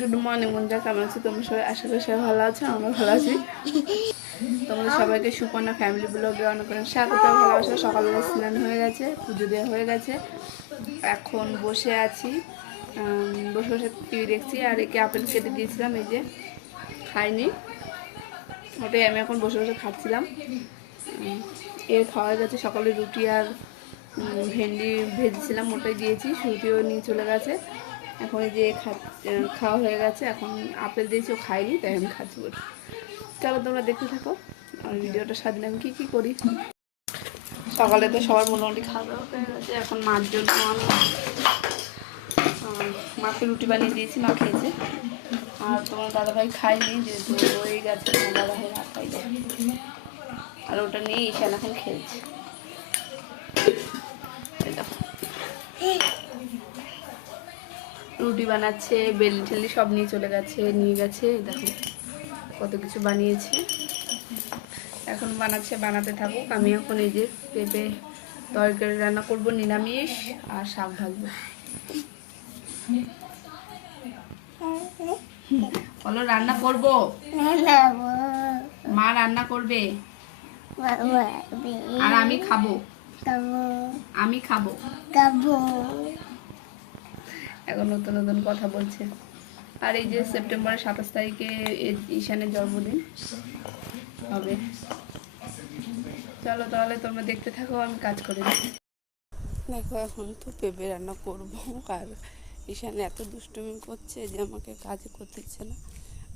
Good morning বন্ধুরা, কেমন আছো তোমরা সবাই? আশা করি সবাই ভালো আছো, আমরা ভালো আছি। তোমাদের সবাইকে সুপর্ণা ফ্যামিলি ব্লগে অনেক অনেক স্বাগত, ভালোবাসা। সকালবেলা স্নান হয়ে গেছে, পুজো দেওয়া হয়ে গেছে, এখন বসে আছি, বসে বসে টিভি দেখছি। আর একে আপেল কেটে দিয়েছিলাম, এই যে খাইনি, ওটাই আমি এখন বসে বসে খাচ্ছিলাম। এর খাওয়া গেছে, সকালে রুটি আর ভেন্ডি ভেজেছিলাম, ওটাই দিয়েছি, রুটিও নিয়ে চলে গেছে। এখন এই যে খাওয়া হয়ে গেছে, এখন আপেল দিয়েছি, ও খাইনি, তাই আমি খাচ্ছি বলি। চলো তোমরা দেখতে থাকো আর ভিডিওটা স্বাধীন আমি কী কী করি। সকালে তো সবার মোটামুটি খাওয়া দাওয়া হয়ে গেছে। এখন মার জন্য আমি মাকে রুটি বানিয়ে দিয়েছি, মা খেয়েছে। আর তোমার দাদাভাই খাইনি, যেহেতু রয়ে গেছে, তোমার দাদাভাই রাত খাই যায়, আর ওটা নিয়ে ঈশান এখন খেলছে। রুটি বানাচ্ছে, বেলি ঠেলি সব নিয়ে চলে গেছে, নিয়ে গেছে। দেখো কত কিছু বানিয়েছে, এখন বানাচ্ছে, বানাতে থাকুক। আমি এখন এই যে পেঁপে তরকারি রান্না করব, নিরামিষ, আর শাক ভাজবো। বলো রান্না করব, মা রান্না করবে, আর আমি খাবো, আমি খাবো। এখন নতুন নতুন কথা বলছে। আর এই যে সেপ্টেম্বরের 27 তারিখে ঈশানের জন্মদিন হবে। চলো তাহলে তোমরা দেখতে থাকো, আমি কাজ করে দিই। দেখো এখন তো পেঁপে রান্না করবো, আর ঈশান এত দুষ্টুমি করছে যে আমাকে কাজ করতে দিচ্ছে না,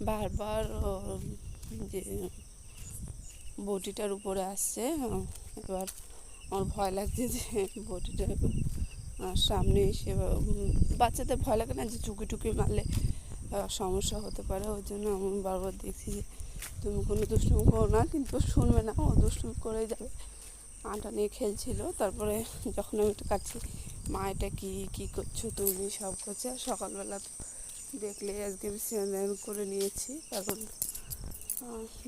বারবার যে বটিটার উপরে আসছে। এবার আমার ভয় লাগছে যে বটিটা সামনে এসে, বাচ্চাদের ভয় লাগে না যে টুকি টুকি মারলে সমস্যা হতে পারে, ওই জন্য আমি বারবার দেখছি যে তুমি কোনো দুষ্টুমি করো না, কিন্তু শুনবে না, ও দুষ্টুমি করেই যাবে। আটা নিয়ে খেলছিল, তারপরে যখন আমি একটু কাটছি, মা এটা কী করছো তুমি, সব করছে। আর সকালবেলা দেখলে আজকে আমি স্নান করে নিয়েছি, কারণ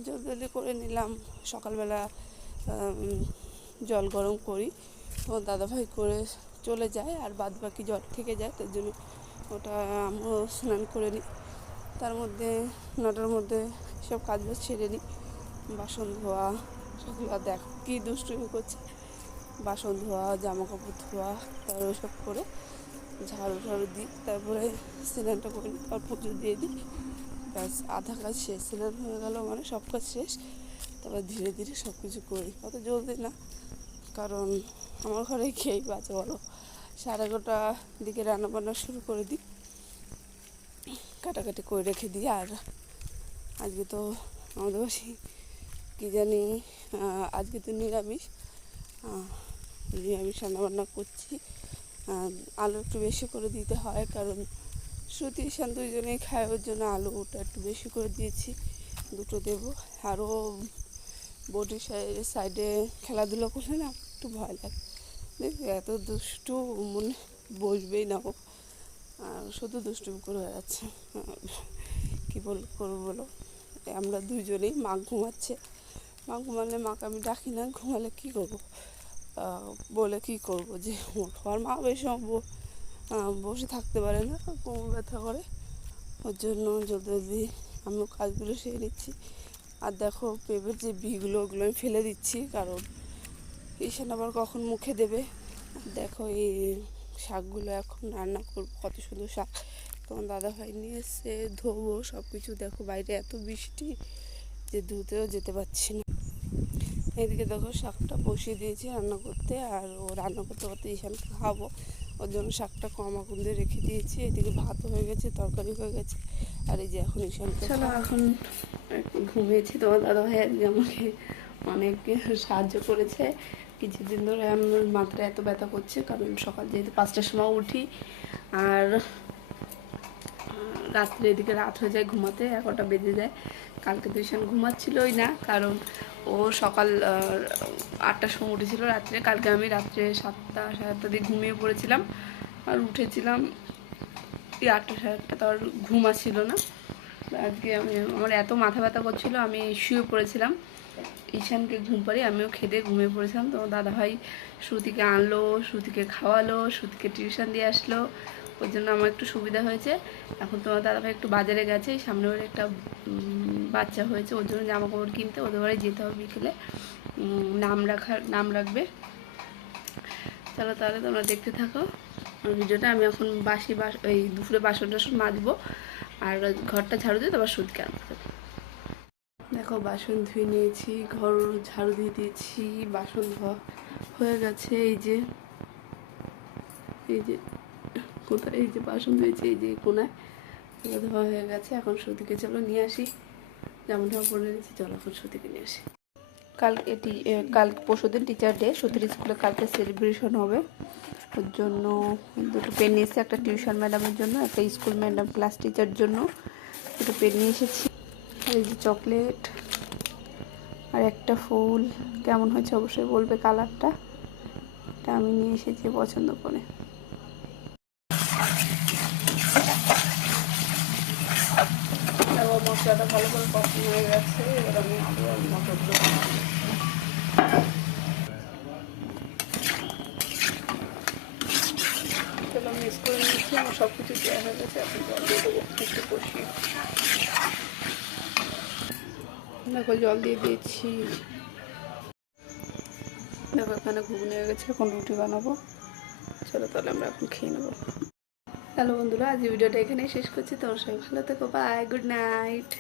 জলদি করে নিলাম। সকালবেলা জল গরম করি, তো দাদাভাই করে চলে যায়, আর বাদ বাকি জল থেকে যায়, তার জন্য ওটা আমিও স্নান করে নিই। তার মধ্যে 9টার মধ্যে সব কাজ বাজ ছেড়ে নিই, বাসন ধোয়া সকালবেলা দেখ কী দুষ্টুমি করছে, বাসন ধোয়া, জামা কাপড় ধোয়া, তারপরে ওসব করে ঝাড়ু ঝাড়ু দিই, তারপরে স্নানটা করে নিই, আর পুজো দিয়ে দিই, ব্যাস আধা কাজ শেষ। স্নান হয়ে গেল মানে সব কাজ শেষ। তারপর ধীরে ধীরে সব কিছু করি, অত জলদি না, কারণ আমার ঘরে খেয়েই বাঁচে বলো। 11:30 দিকে রান্নাবান্না শুরু করে দিই, কাটাকাটি করে রেখে দিই। আর আজকে তো আমাদের বাসি কী জানি, আজকে তো নিরামিষ রান্নাবান্না করছি। আলু একটু বেশি করে দিতে হয়, কারণ শ্রুতি ঈশান দুজনেই খায়, ওর জন্য আলুটা একটু বেশি করে দিয়েছি, 2টো দেবো। আরও বডির সাইডে খেলাধুলো করলে না একটু ভয় লাগে, দেখবে এত দুষ্টু, মনে বসবেই না ও, আর শুধু দুষ্টুমি করে বেড়াচ্ছে। কী করবো বলো, আমরা দুজনেই, মা ঘুমাচ্ছে, মা ঘুমালে মাকে আমি ডাকি না, ঘুমালে কী করবো বলে কী করবো, যে আর মা বেশি বসে থাকতে পারে না, কোমর ব্যথা করে, ওর জন্য জলদি আমিও কাজগুলো সেরে নিচ্ছি। আর দেখো পেঁপের যে বিগুলো, ওগুলো আমি ফেলে দিচ্ছি, কারণ ঈশান আবার কখন মুখে দেবে। দেখো এই শাকগুলো এখন রান্না করবো, কত সুন্দর শাক, তোমার দাদাভাই নিয়ে এসে ধোবো সব কিছু। দেখো বাইরে এত বৃষ্টি যে ধুতেও যেতে পারছি না। এদিকে দেখো শাকটা বসিয়ে দিয়েছি রান্না করতে, আর ও রান্না করতে করতে ঈশানকে খাওয়াবো, ওর জন্য শাকটা কম আগুন দিয়ে রেখে দিয়েছি। এদিকে ভাত হয়ে গেছে, তরকারি হয়ে গেছে, আর এই যে এখন ঈশানকে এখন ঘুমিয়েছি। তোমার দাদাভাই আজকে আমাকে অনেক সাহায্য করেছে। কিছুদিন ধরে আমার মাথাটা এত ব্যথা করছে, কারণ সকাল যেহেতু 5টার সময় উঠি, আর রাত্রে এদিকে রাত হয়ে যায় ঘুমাতে, 11টা বেজে যায়। কালকে তো ঈশান ঘুমাচ্ছিলই না, কারণ ও সকাল 8টার সময় উঠেছিল রাত্রে। কালকে আমি রাত্রে 7টা সাড়ে 7টার দিকে ঘুমিয়ে পড়েছিলাম, আর উঠেছিলাম 8টা সাড়ে 8টা, তো আর ঘুম আসছিল না। আজকে আমার এত মাথা ব্যথা করছিলো, আমি শুয়ে পড়েছিলাম, ঈশানকে ঘুম পাড়ি, আমিও খেতে ঘুমিয়ে পড়েছিলাম। তো দাদাভাই শ্রুতিকে আনলো, শ্রুতিকে খাওয়ালো, শ্রুতিকে টিউশন দিয়ে আসলো, ওর জন্য আমার একটু সুবিধা হয়েছে। এখন তোমার দাদাভাই একটু বাজারে গেছে, সামনে ওর একটা বাচ্চা হয়েছে, ওর জন্য জামা কাপড় কিনতে ওদের বাড়ি যেতে হবে বিকেলে, নাম রাখবে। চলো তাহলে তোমরা দেখতে থাকো ভিডিওটা। আমি এখন ওই দুপুরে বাসন টাসন মাজবো আর ঘরটা ঝাড়ু দিয়ে তারপর সুদকে আনতে যাবো। দেখো বাসন ধুয়ে নিয়েছি, ঘর ঝাড়ু দিয়ে দিয়েছি, বাসন ধোয়া হয়ে গেছে। এই যে কোথায় এই যে বাসন ধুয়েছি, এই যে কোনায় এগুলো ধোয়া হয়ে গেছে। এখন সুদিকে চলো নিয়ে আসি, যেমন পরে নিয়েছি, চলো এখন সুদিকে নিয়ে আসি। কাল পরশুদিন টিচার ডে, সুতির স্কুলে কালকে সেলিব্রেশন হবে। ওর জন্য দুটো পেন নিয়ে এসেছি, একটা টিউশন ম্যাডামের জন্য, একটা স্কুল ম্যাডাম ক্লাস টিচার জন্য দুটো পেন নিয়ে এসেছি। এই যে চকলেট আর একটা ফুল, কেমন হয়েছে অবশ্যই বলবে কালারটা। এটা আমি নিয়ে এসেছি পছন্দ করে। মশলাটা ভালো করে কষানো হয়ে গেছে, এবার আমি আলু আর মটরগুলো চলো মিক্স করে নিচ্ছি। আমার সব কিছু দেওয়া হয়ে গেছে, এখন জল দিয়ে দেবো একটু কষিয়ে। দেখো জল দিয়ে দিয়েছি। দেখো এখানে ঘুগনি হয়ে গেছে, এখন রুটি বানাবো। চলো তাহলে আমরা এখন খেয়ে নেবো। হ্যালো বন্ধুরা, আজ ভিডিওটা এখানেই শেষ করছি। তোমার সবাই ভালো থেকো, বাই, গুড নাইট।